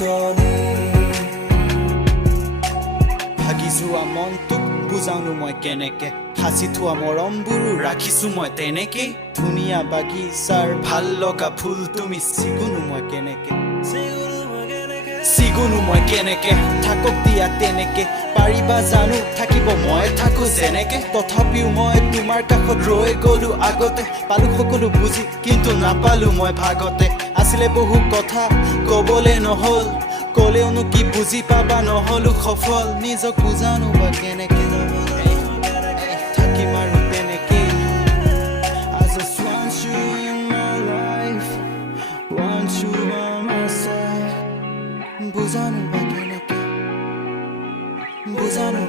তলে ভাগি যোৱা মনটোক বুজানো মই কেনেকে সাঁচি থোৱা মৰমবোৰো ৰাখিছো মই তেনেকে ধুনীয়া বাগিচাৰ ভাল লগা ফুল তুমি চিগুনো মই কেনেকে থাকক দিয়া তেনেকে পাৰিবা জানো থাকিব মই থাকো যেনেকে তথাপিও মই তোমাৰ কাষত ৰৈ গলো আগতে পালো সকলো বুজি কিন্তু নাপালো মই ভাগতে আছিলে বহু কথা কবলে নহল কলেওনো কি বুজি পাবা নহলো সফল নিজক বুজানো বা কেনেকে থাকিম আৰু তেনেকে I just want you in my life want you by my side বুজানো বা কেনেকে বুজানো